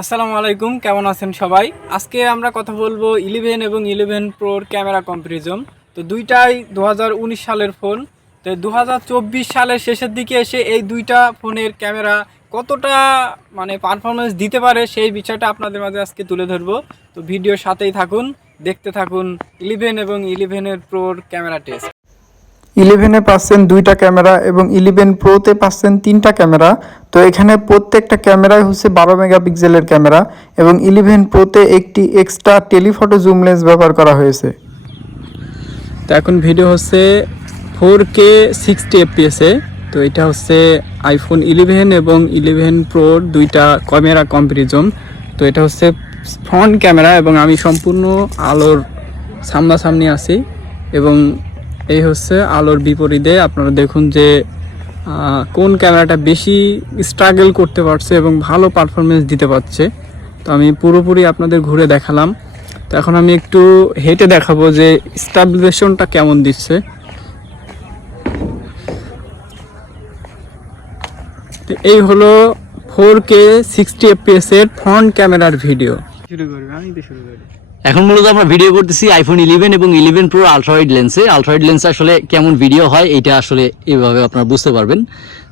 আসসালামু আলাইকুম, কেমন আছেন সবাই? আজকে আমরা কথা বলব ইলেভেন এবং ইলেভেন প্রোর ক্যামেরা কম্পারিজম তো দুইটাই দু হাজার উনিশ সালের ফোন তো দু হাজার চব্বিশ সালের শেষের দিকে এসে এই দুইটা ফোনের ক্যামেরা কতটা মানে পারফরমেন্স দিতে পারে সেই বিষয়টা আপনাদের মাঝে আজকে তুলে ধরবো। তো ভিডিওর সাথেই থাকুন, দেখতে থাকুন ইলেভেন এবং ইলেভেনের প্রোর ক্যামেরা টেস্ট ইলেভেনে পাচ্ছেন দুইটা ক্যামেরা এবং ইলেভেন প্রোতে পাচ্ছেন তিনটা ক্যামেরা। তো এখানে প্রত্যেকটা ক্যামেরাই হচ্ছে বারো মেগাপিক্সেলের ক্যামেরা এবং ইলেভেন প্রোতে একটি এক্সট্রা টেলিফটো জুম লেন্স ব্যবহার করা হয়েছে। তো এখন ভিডিও হচ্ছে ফোর কে সিক্সটি এফপিএসে তো এটা হচ্ছে আইফোন ইলেভেন এবং ইলেভেন প্রোর দুইটা ক্যামেরা কম্পারিজম তো এটা হচ্ছে ফ্রন্ট ক্যামেরা এবং আমি সম্পূর্ণ আলোর সামনাসামনি আছি এবং এই হচ্ছে আলোর বিপরীতে আপনারা দেখুন যে কোন ক্যামেরাটা বেশি স্ট্রাগল করতে পারছে এবং ভালো পারফরমেন্স দিতে পারছে। তো আমি পুরোপুরি আপনাদের ঘুরে দেখালাম। তো এখন আমি একটু হেঁটে দেখাবো যে স্টাবলিজেশনটা কেমন দিচ্ছে। এই হলো ফোর কে সিক্সটি এফপিএস এর ফ্রন্ট ক্যামেরার ভিডিও শুরু করবে, আমি শুরু করি। এখন মূলত আমরা ভিডিও করতেছি আইফোন ইলেভেন এবং ইলেভেন প্রো আলট্রাওয়াইড লেন্সে আলট্রাওয়াইড লেন্স আসলে কেমন ভিডিও হয়, এটা আসলে এভাবে আপনারা বুঝতে পারবেন।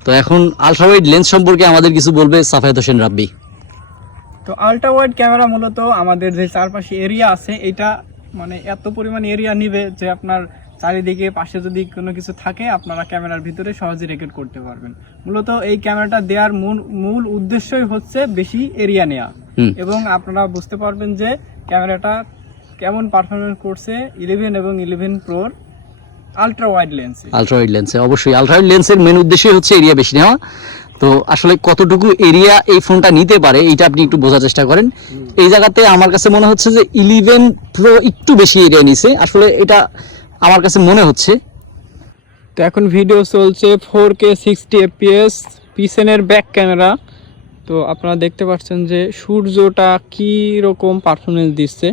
তো এখন আলট্রাওয়াইড লেন্স সম্পর্কে আমাদের কিছু বলবে সাফায়ত হোসেন রাব্বি। তো আলট্রাওয়াইড ক্যামেরা মূলত আমাদের যে চারপাশে এরিয়া আছে, এটা মানে এত পরিমাণ এরিয়া নিবে যে আপনার চারিদিকে পাশে যদি কোনো কিছু থাকে আপনারা ক্যামেরার ভিতরে সহজে রেকর্ড করতে পারবেন। মূলত এই ক্যামেরাটা দেওয়ার মূল মূল উদ্দেশ্যই হচ্ছে বেশি এরিয়া নেওয়া। এবং আপনারা বুঝতে পারবেন যে ক্যামেরাটা কেমন পারফরমেন্স করছে ইলেভেন এবং ইলেভেন প্রোর আলট্রা ওয়াইড লেন্সে আলট্রাওয়াইড লেন্সে অবশ্যই আলট্রাওয়াইড লেন্সের মেন উদ্দেশ্যই হচ্ছে এরিয়া বেশি নেওয়া। তো আসলে কতটুকু এরিয়া এই ফোনটা নিতে পারে এইটা আপনি একটু বোঝার চেষ্টা করেন। এই জায়গাতে আমার কাছে মনে হচ্ছে যে ইলেভেন প্রো একটু বেশি এরিয়া নিছে। আসলে এটা আমার কাছে মনে হচ্ছে। তো এখন ভিডিও চলছে ফোর কে সিক্সটি এফপিএস পিছনের ব্যাক ক্যামেরা তো আপনারা দেখতে পাচ্ছেন যে সূর্যটা কী রকম পারফরমেন্স দিচ্ছে।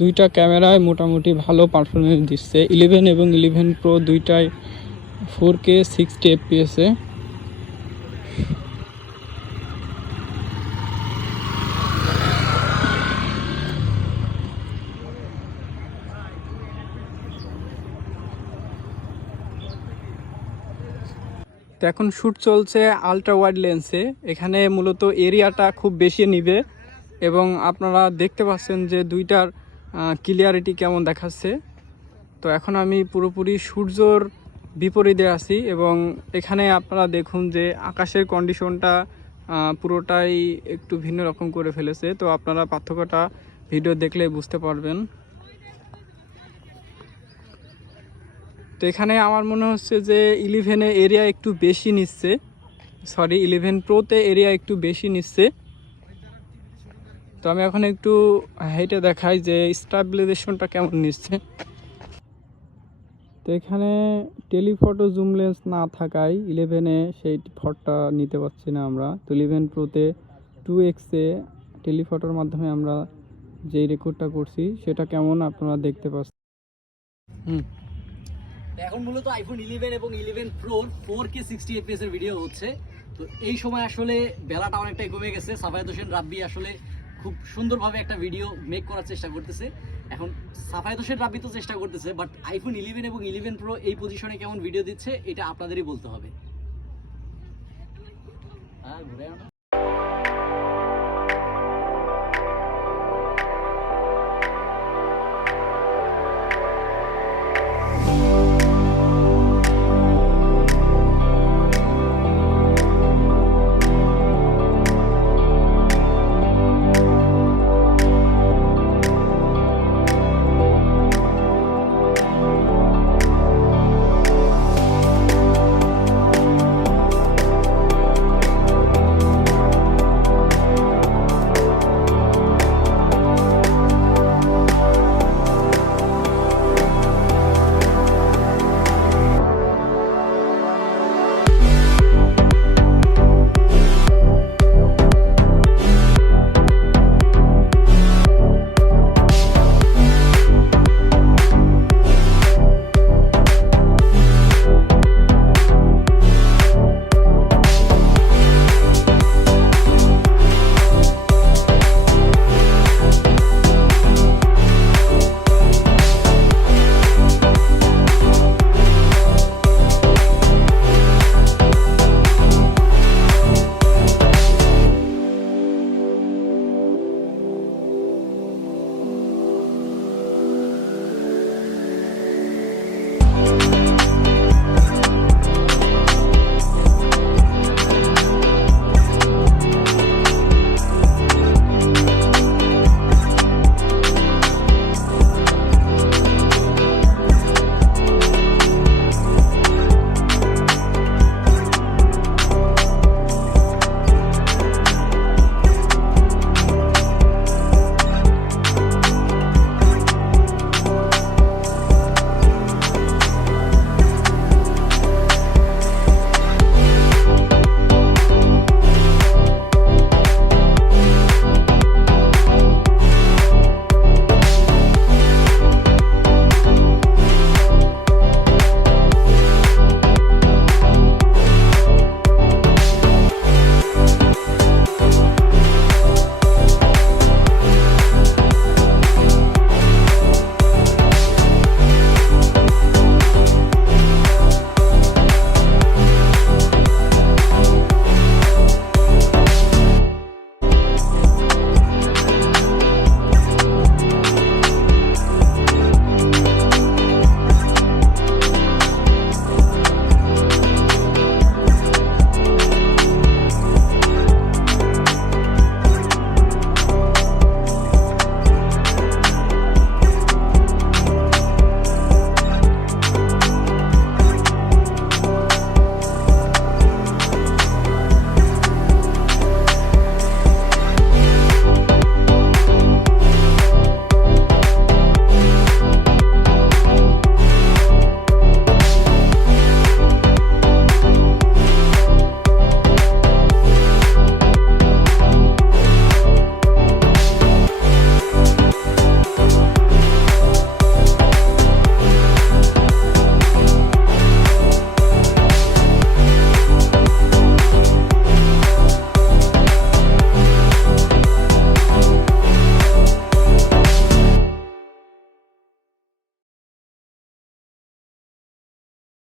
দুইটা ক্যামেরায় মোটামুটি ভালো পারফরমেন্স দিচ্ছে। ইলেভেন এবং ইলেভেন প্রো দুইটাই ফোর কে সিক্সটি এফপিএসে তো এখন শ্যুট চলছে আলট্রা ওয়াইড লেন্সে। এখানে মূলত এরিয়াটা খুব বেশি নিবে এবং আপনারা দেখতে পাচ্ছেন যে দুইটার ক্লিয়ারিটি কেমন দেখাচ্ছে। তো এখন আমি পুরোপুরি সূর্যর বিপরীতে আছি এবং এখানে আপনারা দেখুন যে আকাশের কন্ডিশনটা পুরোটাই একটু ভিন্ন রকম করে ফেলেছে। তো আপনারা পার্থক্যটা ভিডিও দেখলে বুঝতে পারবেন। তো এখানে আমার মনে হচ্ছে যে ইলেভেনে এরিয়া একটু বেশি নিচ্ছে। সরি ইলেভেন প্রোতে এরিয়া একটু বেশি নিচ্ছে। তো আমি এখন একটু হেঁটে দেখাই যে স্টাবিলাইজেশনটা কেমন নিচ্ছে। তো এখানে টেলিফটো জুম লেন্স না থাকায় ইলেভেনে সেই ফটোটা নিতে পারছি না আমরা। তো ইলেভেন প্রোতে টু এক্সে টেলিফটোর মাধ্যমে আমরা যেই রেকর্ডটা করছি, সেটা কেমন আপনারা দেখতে পাচ্ছেন? হুম। এখন মূলত আইফোন ইলেভেন এবং ইলেভেন প্রোর ফোর কে সিক্সটি এফপিএস এর ভিডিও হচ্ছে। তো এই সময় আসলে বেলাটা অনেকটাই কমে গেছে। সাফায়াত হোসেন রাব্বি আসলে খুব সুন্দরভাবে একটা ভিডিও মেক করার চেষ্টা করতেছে। এখন সাফায়াত হোসেন রাব্বি তো চেষ্টা করতেছে বাট আইফোন ইলেভেন এবং ইলেভেন প্রো এই পজিশনে কেমন ভিডিও দিচ্ছে, এটা আপনাদেরই বলতে হবে। হ্যাঁ ঘুরে